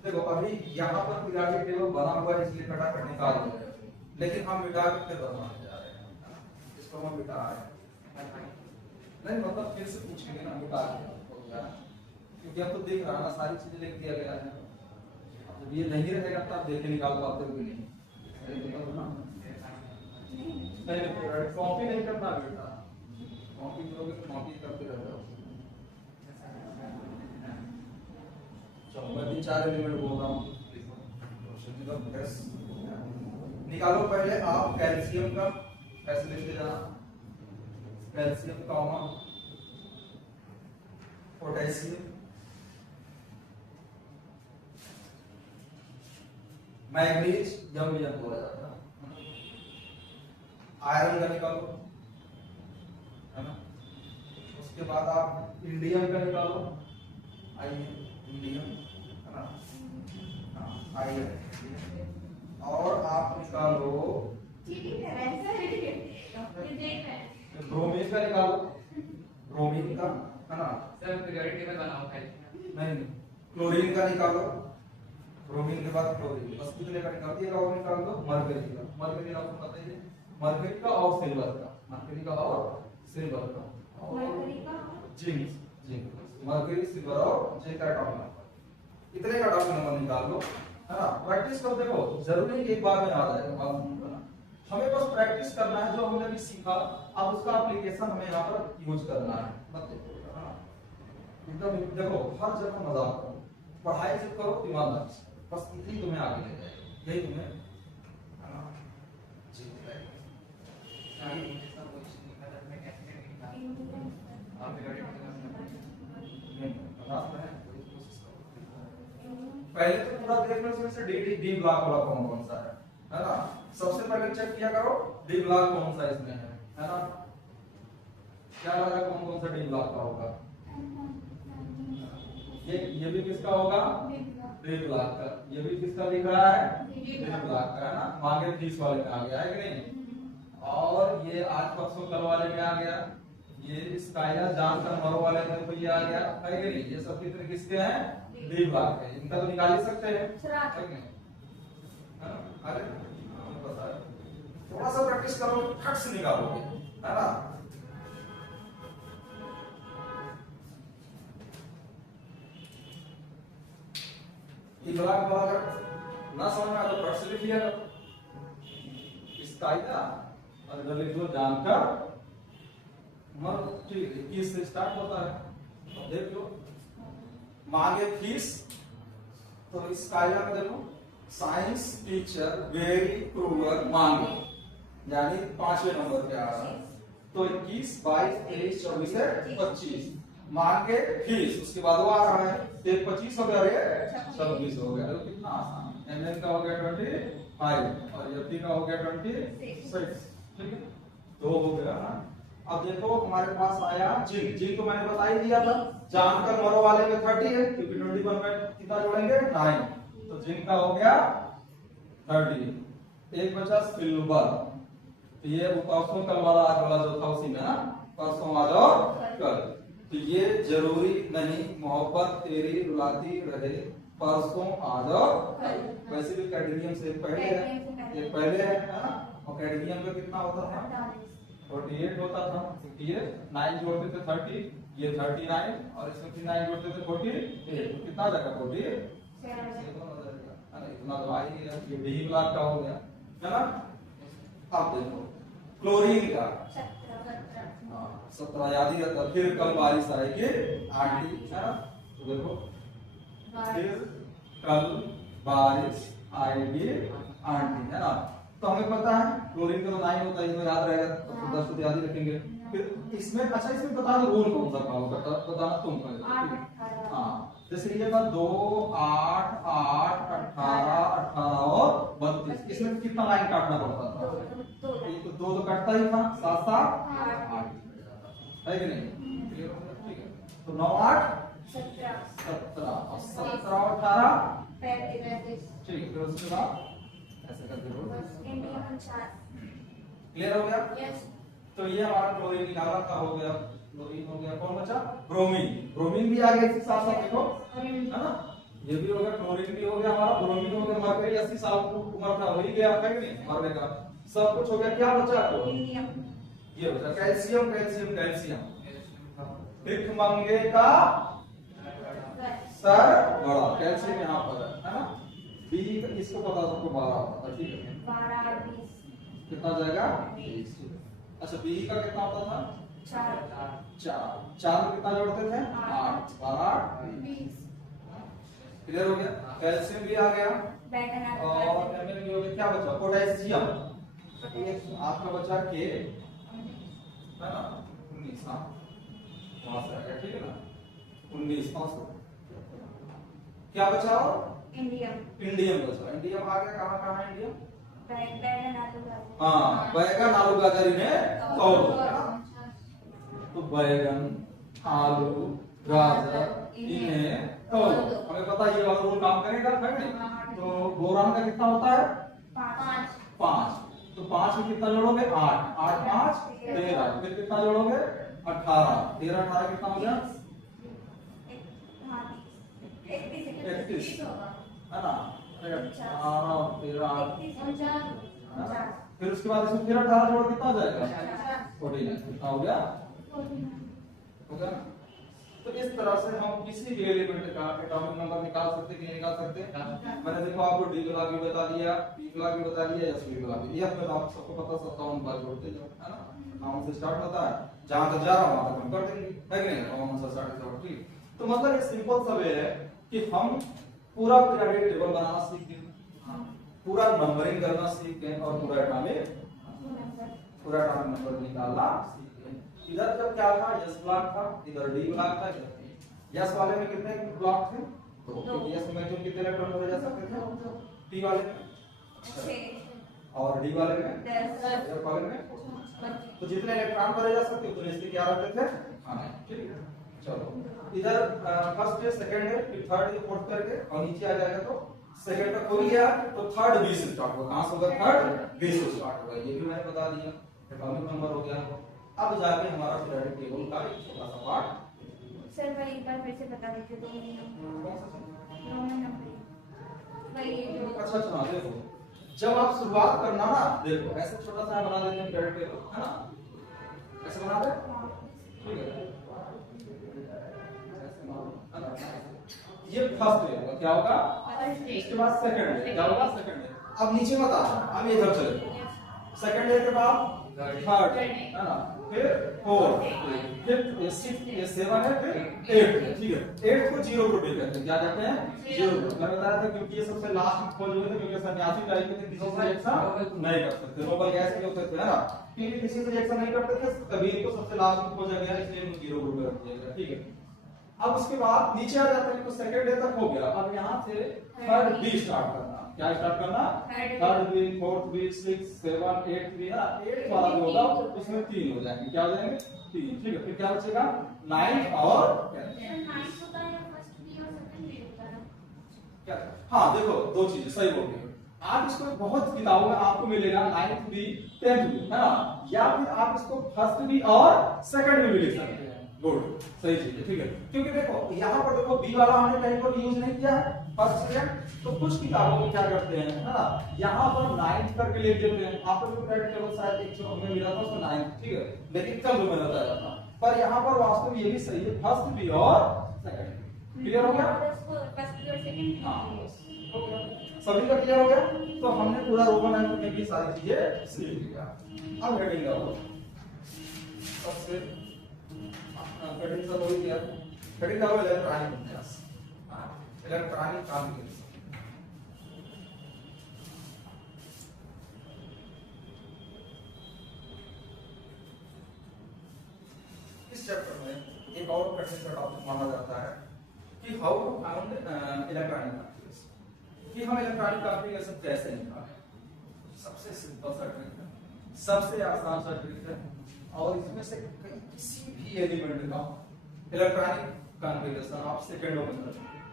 देखो अभी यहाँ पर पीरियोडिक टेबल बना हुआ है इसलिए फटाफट निकाल दो, लेकिन हम मिटा के फिर बनाने जा रहे हैं, इसको हम मिटा रहे हैं, नहीं मतलब फिर से पूछेंगे ना मिटा के, क्योंकि अब तो देख रहा ना सारी चीजें लिख दिया गया है, जब ये नहीं रहेगा तब देखे निकाल पाते भी नहीं, कॉपी नहीं करना बेटा, कॉपी करोगे तो कॉपी करते रह जाओ। चलो मैं 3-4 एलिमेंट बोल रहा हूँ, निकालो पहले आप कैल्शियम का, ऐसे लिखते जाना, कैल्शियम कॉमा पोटेशियम, मैग्नीज यम बोला जाता है, आयरन का निकालो है ना, उसके बाद आप इंडियम का निकालो, इंडियम है ना, आयरन, और आप निकालो ब्रोमीन का निकालो, ब्रोमीन का है ना, सर पीरियोडिक टेबल बनाओ भाई, नहीं क्लोरीन का निकालो, ब्रोमीन के बाद क्लोरीन, बस कितने का निकाल दिया, और निकाल दो मरकरी का, मरकरी आपको पता ही है, मरकरी का और सिल्वर का, मरकरी का और सिल्वर का, जिंक, जिंक, मरकरी सिल्वर और जिंक का एटॉमिक नंबर, इतने का एटॉमिक नंबर निकाल लो, है ना। प्रैक्टिस कर, देखो जरूरी नहीं एक बार में आ जाएगा, हमें बस प्रैक्टिस करना है, जो हमने अभी सीखा अब उसका एप्लीकेशन हमें यहाँ पर यूज करना है, एकदम देखो हर जगह मजाक करो, पढ़ाई से करो दिमाग लगा, बस इतनी तुम्हें आगे ले जाएगा, यही तुम्हें जीत पहले तो पूरा देख लो, इसमें से डी ब्लॉक वाला कौन सा है ना, सबसे पहले चेक किया करो डी ब्लॉक कौन सा इसमें है ना, क्या लगा कौन सा डी ब्लॉक का होगा, ये भी किसका होगा, डी ब्लॉक का, ये भी किसका दिख रहा है, डी ब्लॉक का है ना, मांगे 30 वाले में आ गया है कि नहीं, और ये आज परसों कल वाले में आ गया, ये स्काइला जानकर मरो वाले में तो ये आ गया है कि नहीं, ये सब कितने किसके हैं, डी ब्लॉक है, इनका तो निकाल ही सकते हैं, है कि नहीं, अरे थोड़ा सा प्रैक्टिस करो फट से निकालोगे, है ना। ना समझ में आया तो फट से लिख लिया इसका और लिख लो जानकर मर, ठीक है, 21 से स्टार्ट होता है, तो देख लो मांगे फीस, तो इसका में देखो साइंस टीचर वेरी क्रूअल मांगे, यानी 5वें नंबर पे आ रहा है, तो 21, 22, 23, 24 है 25 मांगे फीस, उसके बाद वो आ रहा है, 25 हो गया, 26 हो गया, तो कितना आसान, एमएन का हो गया 25 और एफटी का हो गया 26, ठीक है, तो हो गया ना। अब देखो हमारे पास आया जिंक, जिंक तो मैंने बता ही दिया था, जानकर मरो वाले में 30 है, क्योंकि 21 में कितना जोड़ेंगे 9, तो जिंक का हो गया 30, एक बचा सिल्वर, तो ये परसों कल वाला आज वाला जो था उसी में ना, परसों आज और कल, तो ये जरूरी नहीं मोहब्बत तेरी रुलाती रहे परसों आज और कल, वैसे भी कैडमियम से पहले है, ये पहले है ना, और कैडमियम का कितना होता था 48 होता था, ये 9 जोड़ते थे 30, ये 39 और इसमें फिर 9 जोड़ते थे 48, तो कितना आ जाएगा 48, इतना तो आ ही गया, ये डी ब्लॉक का हो गया है ना। अब देखो क्लोरीन का 17 याद ही रहता, फिर कल बारिश आएगी आंटी है ना, तो देखो फिर कल बारिश आएगी आंटी है ना, तो हमें पता है क्लोरीन का तो 9 होता है, ये तो याद रहेगा, तो 10 तो याद ही रखेंगे। फिर इसमें अच्छा इसमें बता दो रूल कौन सा होगा, बताना तुम पहले, हाँ जैसे ये बात 2 8 8 18 18 और 32, इसमें कितना लाइन काटना पड़ता था? ये तो दो तो कटता ही था, 7 7 8 है कि नहीं? क्लियर हो गया? ठीक है, तो 9 8 17 17 और 17 और 18 35 ठीक, फिर उसके बाद ऐसे करके रोज इंडिया 4 क्लियर हो गया? यस तो ये हमारा क्लोरीन निकाला का हो गया, क्लोरीन हो गया, कौन बचा? ब्रोमीन। ब्रोमीन भी आ गया इसके साथ साथ, देखो है ना, ये भी हो गया, क्लोरीन भी हो गया हमारा, ब्रोमीन हो गया, मरकरी 80 साल की उम्र का हो ही गया है कि नहीं, मरने का सब कुछ हो गया। क्या बचा? इंडिया ये बचा कैल्शियम कैल्शियम कैल्शियम। भिखमंगे का सर बड़ा, कैल्शियम यहाँ पर है ना। बी इसको पता सबको 12 होता था, ठीक है, 12 20 कितना जाएगा? 20। अच्छा बी का कितना होता था? 4 4 में कितना जोड़ते थे? 8 12 20 क्लियर हो गया। कैल्शियम भी आ गया बैटन और एमएन भी हो गया। क्या बचा? पोटेशियम, आपका बचा के है ना 19, हाँ वहां से आ गया, ठीक है ना 19 500। क्या बचा? और इंडिया इंडियम बचा। इंडियम आ गया, कहां कहां है इंडियम? बैटन आलू हाँ बैगन आलू गाजर इन्हें तौलो, है ना। तो बैगन आलू गाजर इन्हें तौलो, हमें पता है ये वाला रूल काम करेगा है नहीं। तो बोरान का कितना होता है? 5। तो 5 में कितना जोड़ोगे? 8 8 5 13, फिर कितना जोड़ोगे? 18 13 18 कितना हो गया? 31 है ना। 18 और 13 फिर उसके बाद इसमें फिर 18 जोड़ कितना हो जाएगा? 49 कितना हो गया? हो गया ना। तो इस तरह से हम किसी भी एलिमेंट का एटॉमिक नंबर निकाल सकते हैं कि नहीं निकाल सकते? मैंने देखो आपको डी वाला भी बता दिया, पी वाला भी बता दिया, एस वाला भी। ये तो आप सबको पता 57 बार जोड़ते जाओ, है ना। नाउन से स्टार्ट होता है, जहां तक जा रहा हूं वहां तक हम कर देंगे, है कि नहीं? नाउन से स्टार्ट करो, ठीक। तो मतलब ये सिंपल सा वे है कि हम पूरा पीरियोडिक टेबल बनाना सीख गए, पूरा नंबरिंग करना सीख गए और पूरा एटॉमिक नंबर निकालना सीख गए। इधर जब क्या था? यस ब्लॉक था, इधर डी ब्लॉक था, इधर पी। यस वाले में कितने ब्लॉक थे? 2, क्योंकि यस में जो कितने इलेक्ट्रॉन भरे जा सकते थे? पी वाले में 6 और डी वाले में 10 और वाले में 4। तो जितने इलेक्ट्रॉन भरे जा सकते उतने इसके क्या रखते थे? हाँ ठीक है। चलो इधर फर्स्ट है, सेकंड है, फिर थर्ड है, फोर्थ करके और नीचे आ जाएगा तो सेकंड तक हो गया तो थर्ड बी से स्टार्ट होगा। कहां से होगा? थर्ड बी से स्टार्ट होगा। ये भी मैंने बता दिया, एटॉमिक नंबर हो गया। अब जाके हमारा पीरियोडिक टेबल का एक छोटा सा पार्ट। सर भाई एक बार फिर से बता दीजिए, 2 नंबर भाई ये जो अच्छा अच्छा देखो, जब आप शुरुआत करना ना, देखो ऐसे छोटा सा बना देते हैं पीरियोडिक टेबल, है ना, ऐसे बना दे, ठीक है, ऐसे बना दो। ये फर्स्ट डे होगा, क्या होगा? इसके बाद सेकंड डे, क्या होगा? Second day. अब नीचे मत आ, अब इधर चले। सेकंड डे के बाद थर्ड, है ना, फिर फोर्थ, फिर सिक्स, ये 7 है, फिर 8, ठीक है। 8 को 0 ग्रुप कहते हैं, क्या कहते हैं? 0 ग्रुप। मैं बताया था क्योंकि ये सबसे लास्ट में खोज हुए थे, क्योंकि सन्यासी टाइप के थे, किसी से रिएक्शन नहीं कर सकते, नोबल गैस के होते थे, है ना, क्योंकि किसी से रिएक्शन नहीं करते थे, तभी इनको सबसे लास्ट में खोजा गया, इसलिए इनको 0 ग्रुप में रख दिया गया, ठीक है। अब उसके बाद नीचे आ जाते हैं तो सेकंड डे तक हो गया। अब यहाँ से थर्ड बी स्टार्ट करना, क्या स्टार्ट करना? Third B, fourth B, 6 7 8 B, ना 8 वाला जो होगा उसमें 3 हो जाएंगे, क्या हो जाएंगे? 3, ठीक है। फिर क्या बचेगा? 9 और 10 होता है फर्स्ट बी और सेकंड बी होता है क्या? हाँ देखो, दो चीजें सही बोल रहे हो आप। इसको बहुत किताबों में आपको मिलेगा 9th बी 10th बी, है ना, या फिर आप इसको फर्स्ट बी और सेकंड बी भी लिख सकते हैं। गुड, सही चीज है, ठीक है। क्योंकि देखो यहाँ पर देखो बी वाला हमने कहीं पर यूज नहीं किया है, फर्स्ट सेकंड। तो कुछ किताबों में क्या करते हैं, है ना, यहाँ पर 9th करके लिख देते हैं। आपको जो पीरियोडिक टेबल शायद एक जो हमें मिला था उसमें 9th, ठीक है, लेकिन कल मैंने बताया था। पर यहाँ पर वास्तव में ये भी सही है, फर्स्ट बी और सेकंड। क्लियर हो गया? फर्स्ट बी और सेकंड हाँ हो गया, सभी का क्लियर हो गया। तो हमने पूरा रोमन एल्फाबेट में भी सारी चीजें सीख लिया। अब हेडिंग का सबसे हेडिंग सब हो गया। हेडिंग का इलेक्ट्रॉनिक अभ्यास, इलेक्ट्रॉनिक कम्युनिकेशन। इस चैप्टर में एक और कठिन सा टॉपिक माना जाता है कि how to found electronic configuration, कि हम इलेक्ट्रॉनिक कॉन्फ़िगरेशन कैसे निकालें। सबसे सिंपल सा ट्रिक है, सबसे आसान सा ट्रिक है, और इसमें से किसी भी एलिमेंट का इलेक्ट्रॉनिक कॉन्फ़िगरेशन आप सेकंडों में कर सकते हैं।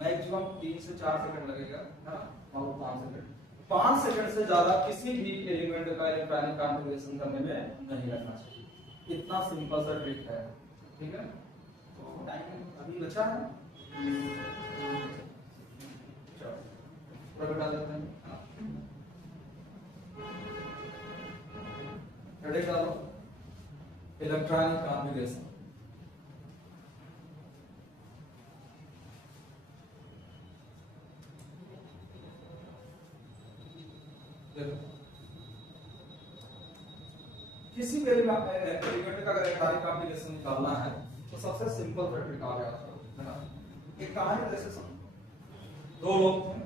मैक्सिमम 3 से 4 सेकंड लगेगा, है ना, और 5 सेकंड से ज्यादा किसी भी एलिमेंट का इलेक्ट्रॉनिक कॉन्फ़िगरेशन करने में नहीं लगना चाहिए। इतना सिंपल सा ट्रिक है, ठीक है। तो टाइम अभी बचा है, चलो थोड़ा बता देते हैं। रेडी डालो, इलेक्ट्रॉनिक कॉन्फ़िगरेशन। किसी भी एलिमेंट का अगर इलेक्ट्रॉनिक कॉन्फ़िगरेशन निकालना है तो सबसे सिंपल ट्रिक आ गया, है ना। एक कहानी जैसे समझो, 2 लोग थे,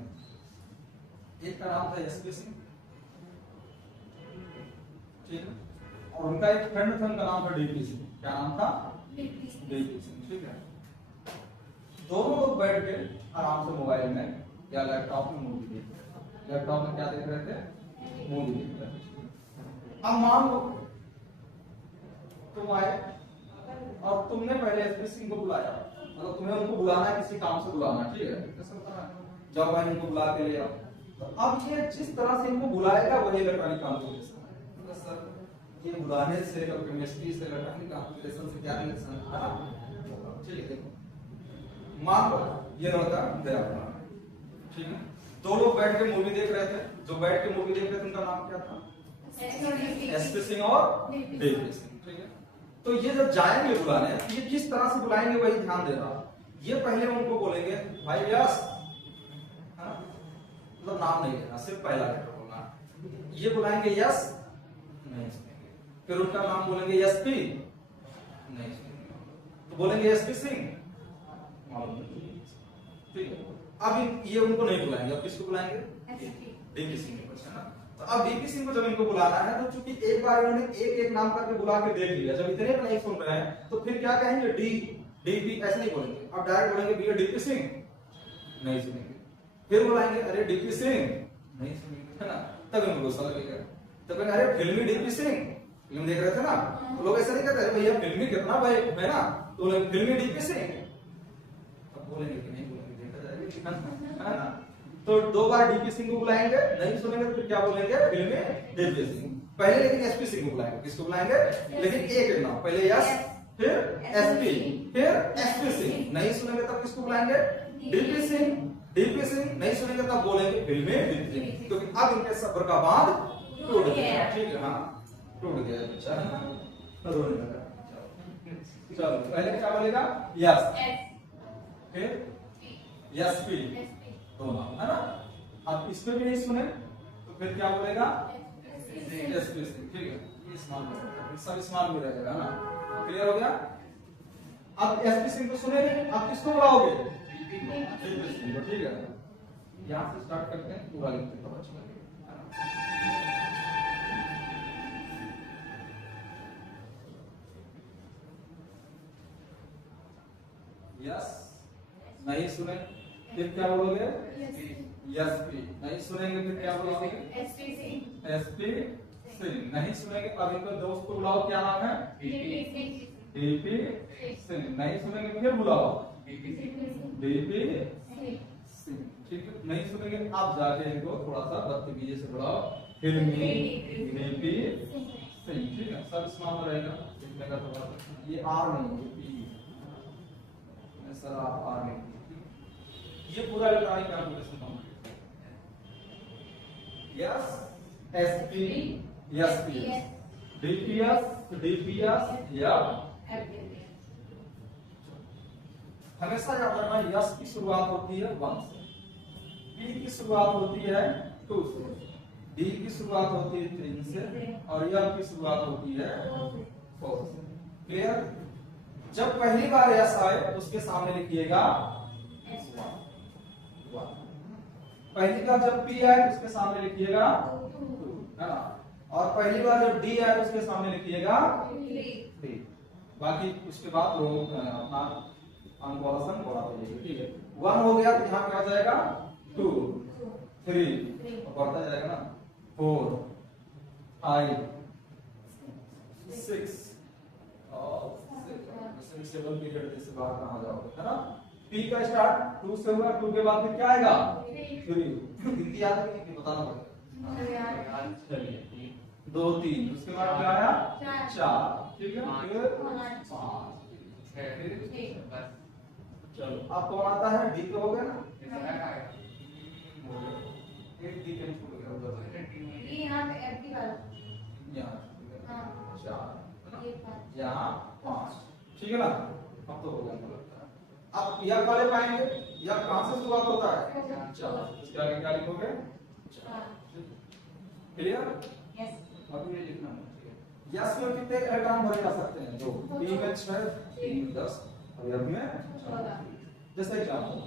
एक का नाम था एसपी सिंह, ठीक है, और उनका एक फ्रेंड था, उनका नाम था डीपी सिंह। क्या नाम था? डीपी सिंह, ठीक है। दोनों लोग बैठ के आराम से मोबाइल में या लैपटॉप में मूवी देख रहे थे। लैपटॉप में क्या देख रहे थे? मूवी देख रहे थे। अब मान लो तुम आए और तुमने पहले एसपी सिंह को बुलाया, मतलब तुम्हें उनको बुलाना है, किसी काम से बुलाना, ठीक है, कैसे बताना है, जब मैं इनको बुला के ले आओ, तो अब ये जिस तरह से इनको बुलाएगा वही इलेक्ट्रॉनिक कॉन्फ़िगरेशन है। तो सर ये बुलाने से और केमिस्ट्री से इलेक्ट्रॉनिक कॉन्फ़िगरेशन से क्या रिलेशन है ना, ठीक है। देखो मान लो ये लड़का गया अपना, ठीक है, 2 लोग बैठ के मूवी देख रहे थे। जो बैठ के मूवी देख रहे थे उनका नाम क्या था? एसपी सिंह और डीपी सिंह, ठीक है। तो ये जब जाएंगे बुलाने, ये किस तरह से बुलाएंगे वही ध्यान देना। ये पहले उनको बोलेंगे भाई यस, मतलब नाम नहीं लेना, सिर्फ पहला लेटर बोलना। ये बुलाएंगे यस, नहीं सुनेंगे। फिर उनका नाम बोलेंगे एसपी, नहीं सुनेंगे। तो बोलेंगे एसपी सिंह, ठीक है। अब ये उनको नहीं बुलाएंगे, अब किसको बुलाएंगे? डीपी सिंह को, है ना। तो अब डीपी सिंह को जब इनको बुलाना है तो चूंकि एक बार इन्होंने एक एक नाम करके बुला के देख लिया, जब इतने नहीं सुन रहे हैं तो फिर क्या कहेंगे? डीपी, ऐसे नहीं बोलेंगे, अब डायरेक्ट बोलेंगे भैया डीपी सिंह, नहीं सुनेंगे। फिर बुलाएंगे अरे डीपी सिंह, नहीं सुनेंगे, है ना। तब इनको गुस्सा लगेगा, तब कहेंगे अरे फिल्मी डीपी सिंह, फिल्म देख रहे थे ना, तो लोग ऐसा नहीं कहते अरे भैया फिल्मी कितना भाई है ना, तो बोलेंगे फिल्मी डीपी सिंह। अब बोलेंगे कि नहीं बोलेंगे, देखा जाएगा, है ना। तो 2 बार डीपी सिंह को बुलाएंगे, नहीं सुनेंगे, फिर क्या बोलेंगे? फिल्मी डीपी सिंह। पहले लेकिन एसपी सिंह को बुलाएंगे, किसको बुलाएंगे? लेकिन एक नाम, पहले यस, फिर एसपी, फिर एसपी सिंह। नहीं सुनेंगे तब किसको बुलाएंगे? डीपी सिंह। डीपी सिंह नहीं सुनेंगे तब बोलेंगे फिल्मी डीपी सिंह, क्योंकि अब इनके सब्र का बांध टूट गया, ठीक है, हाँ टूट गया, अच्छा रोने लगा। चलो पहले क्या बोलेगा? यस, फिर एसपी, दोनों, है ना। अब इस पे भी नहीं सुने तो फिर क्या बोलेगा? एसपी सिंह, ठीक है, ये स्मॉल में, सब स्मॉल में रहेगा ना। क्लियर हो गया? अब एसपी सिंह को सुने नहीं, अब किसको बुलाओगे? डीपी सिंह को, ठीक है। यहां से स्टार्ट करते हैं, पूरा लिखते हैं, अच्छा लगेगा। यस, नहीं सुने फिर क्या बोलोगे? एसपी। नहीं सुनेंगे फिर क्या बोलोगे? एसपी सिंह। नहीं सुनेंगे, अब इनको दोस्त को बुलाओ, क्या नाम है? डीपी सिंह। नहीं सुनेंगे फिर बुलाओ डीपी सिंह, ठीक है। नहीं सुनेंगे, अब जाके इनको थोड़ा सा बदतमीजी से बुलाओ, फिल्मी डीपी सिंह, ठीक है। सब इसमें रहेगा, लिखने का थोड़ा ये आर नहीं है, सर आर नहीं, ये पूरा इलेक्ट्रॉनिक कॉन्फ़िगरेशन कंप्लीट है। Yes, SP, SPS, DPS, DPS या हमेशा याद रखना, यस की शुरुआत होती है 1 से, पी की शुरुआत होती है 2 से, डी की शुरुआत होती है 3 से, और एल की शुरुआत होती है 4 से। क्लियर? जब पहली बार यस आए उसके सामने लिखिएगा 1। पहली बार जब पी आए उसके सामने लिखिएगा 2, है ना। और पहली बार जब डी आए उसके सामने लिखिएगा 3। बाकी उसके बाद लोग अपना अंक वाला सन बढ़ाते जाइए, ठीक है। 1 हो गया तो यहाँ क्या हो जाएगा 2 3 बढ़ता जाएगा ना 4 5 6 और 7 पीरियड से बाहर कहाँ जाओगे, है ना। पी का स्टार्ट 2 से हुआ, 2 के बाद फिर क्या आएगा 3 गिनती याद है कि बताना पड़ेगा। चलिए 2 3 उसके बाद क्या आया 4, ठीक है, फिर 5 बस चलो अब कौन आता है डी पे हो गया ना, एक डी पे छूट गया उधर ये यहाँ पे एफडी वाला यहाँ हाँ 4 ये पाँच यहाँ 5, ठीक है ना। अब तो हो गया मुझे लगता है। अब यह वाले पाएंगे, यह कहां से शुरुआत होता है 4, इसके आगे क्या लिखोगे क्लियर। यस अब ये लिखना है, ठीक है। यस में कितने इलेक्ट्रॉन भरे जा सकते हैं 2, पी में 6 पी में 10 और एफ में 14। जैसे एग्जांपल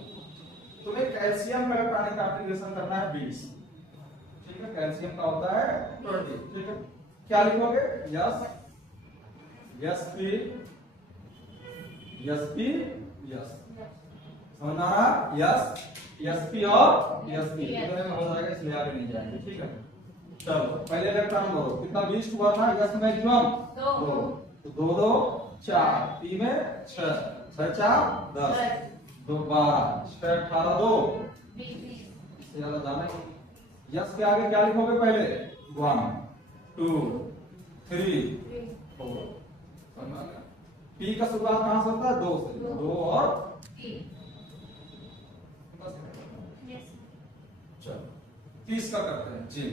तुम्हें कैल्शियम का इलेक्ट्रॉनिक कॉन्फ़िगरेशन करना है 20, ठीक है, कैल्शियम का होता है 20, ठीक है। क्या लिखोगे यस यस पी यस समझ आ रहा, यस यस पी और यस पी इतने में हो जाएगा, इसलिए आगे नहीं जाएंगे, ठीक है। चलो पहले इलेक्ट्रॉन दो कितना 20 हुआ था, यस मैक्सिमम 2 तो 2 2 4 पी में 6 6 4 10 2 12 6 18 2 इससे ज्यादा जाना ही। यस के आगे क्या लिखोगे पहले 1 2 3 4 समझ आ गया। पी का शुरुआत कहां से होता है 2 से, 2 और 3 चलो 30 का करते हैं जी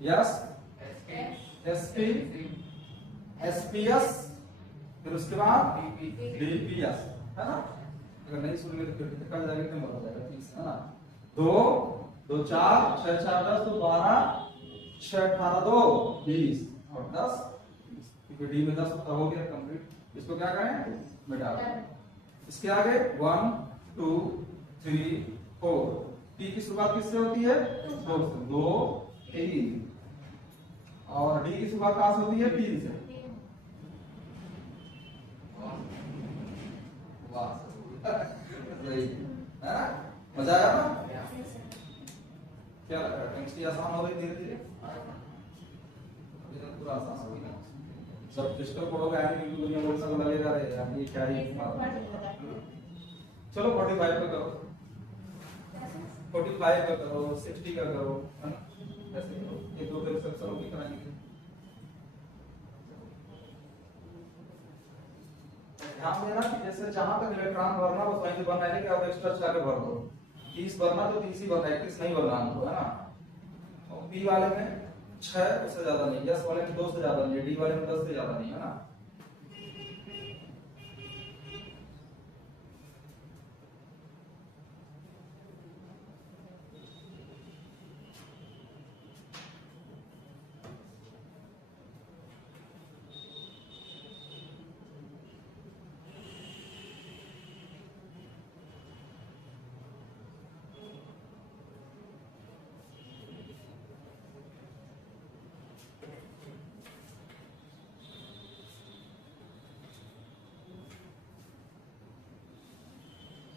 यस एसपी एसपीएस फिर उसके बाद डीपीएस, है ना। अगर नहीं सुन तो फिर कल जाएगा कितने बार हो जाएगा 30, है ना। 2 2 4 6 4 10 तो 12 6 18 2 20 और 10 क्योंकि डी में 10 होता हो गया कंप्लीट। इसको क्या करें मिटा दें। इसके आगे 1 2 3 4 टी की शुरुआत किससे होती है 2 से, 2 3 और डी की शुरुआत कहां से होती है 3 से। वाह सही है ना, मजा आया ना। क्या लगा केमिस्ट्री आसान हो रही धीरे धीरे, पूरा आसान हो गई ना। सब क्रिस्टल पढ़ोगे आगे की दुनिया बोल सकता लगेगा रे यार ये क्या ही बात। चलो 45 का करो, 45 का करो, 60 का करो, है ना। ऐसे करो, एक दो दिन सब की कराएंगे। ध्यान देना कि जैसे जहां तक इलेक्ट्रॉन भरना बस वहीं से भरना है कि आप एक्स्ट्रा चार्ज भर दो। 30 भरना तो 30 ही भरना है, 31 नहीं भरना हमको, है ना। और पी वाले में 6 उससे ज्यादा नहीं, यस वाले में 2 से ज्यादा नहीं, डी वाले में 10 से ज्यादा नहीं, है ना।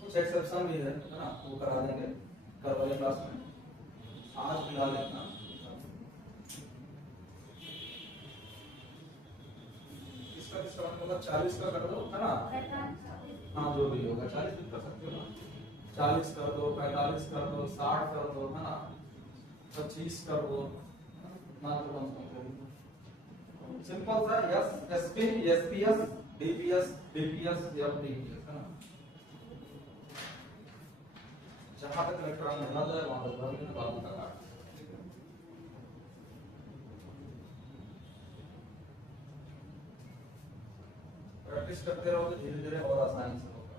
कुछ एक्सेप्शन भी है ना, वो करा देंगे कल वाले क्लास में। आज फिलहाल इतना इसका मतलब 40 का कर दो, है ना। हाँ जो भी होगा 40 भी कर सकते हो ना, 40 कर दो, 45 कर दो, 60 कर दो, है ना, 25 कर दो, सिंपल सा yes SP SPS DPS DPS या डीपीएस, है ना। जहां तक इलेक्ट्रॉन भरना जाए वहां तक भर देना, बाकी का काट। प्रैक्टिस करते रहो तो धीरे धीरे और आसानी से होगा।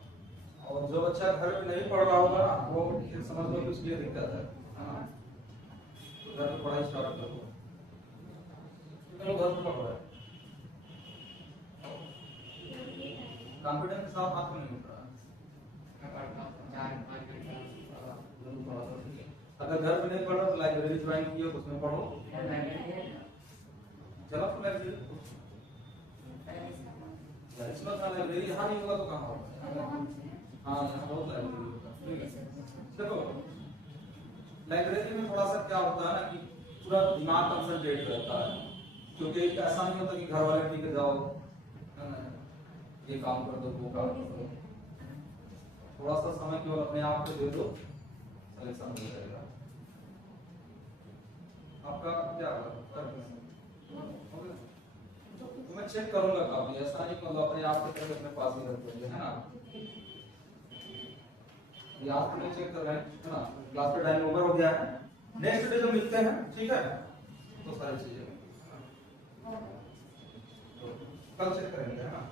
और जो बच्चा घर पे नहीं पढ़ रहा होगा वो फिर समझ लो कि उसके लिए दिक्कत है ना। तो घर पे पढ़ाई स्टार्ट करो, चलो घर पे पढ़ो है कॉन्फिडेंस के साथ हाथ में नहीं उठ रहा। अगर घर पे नहीं पढ़ रहा तो लाइब्रेरी ज्वाइन किया तो उसमें पढ़ो। चलो तो लाइब्रेरी इसमें था लाइब्रेरी यहाँ नहीं होगा तो कहाँ होगा? हाँ यहाँ बहुत लाइब्रेरी होगा। ठीक है, देखो लाइब्रेरी में थोड़ा सा क्या होता है ना कि पूरा दिमाग कंसंट्रेट रहता है, क्योंकि ऐसा नहीं होता कि घर वाले ठीक है जाओ है ना, ये काम कर दो वो काम कर दो, थोड़ा सा समय केवल अपने आप को दे दो, सिलेक्शन हो जाएगा आपका। क्या तो मैं चेक करूंगा काफी, ऐसा नहीं मतलब अपने आप के तरफ अपने पास ही रख देंगे है ना। याद तो नहीं चेक कर रहे हैं है ना, क्लास का टाइम ओवर हो गया है, नेक्स्ट डे जो मिलते हैं ठीक है, तो सारी चीजें तो कल चेक करेंगे है ना।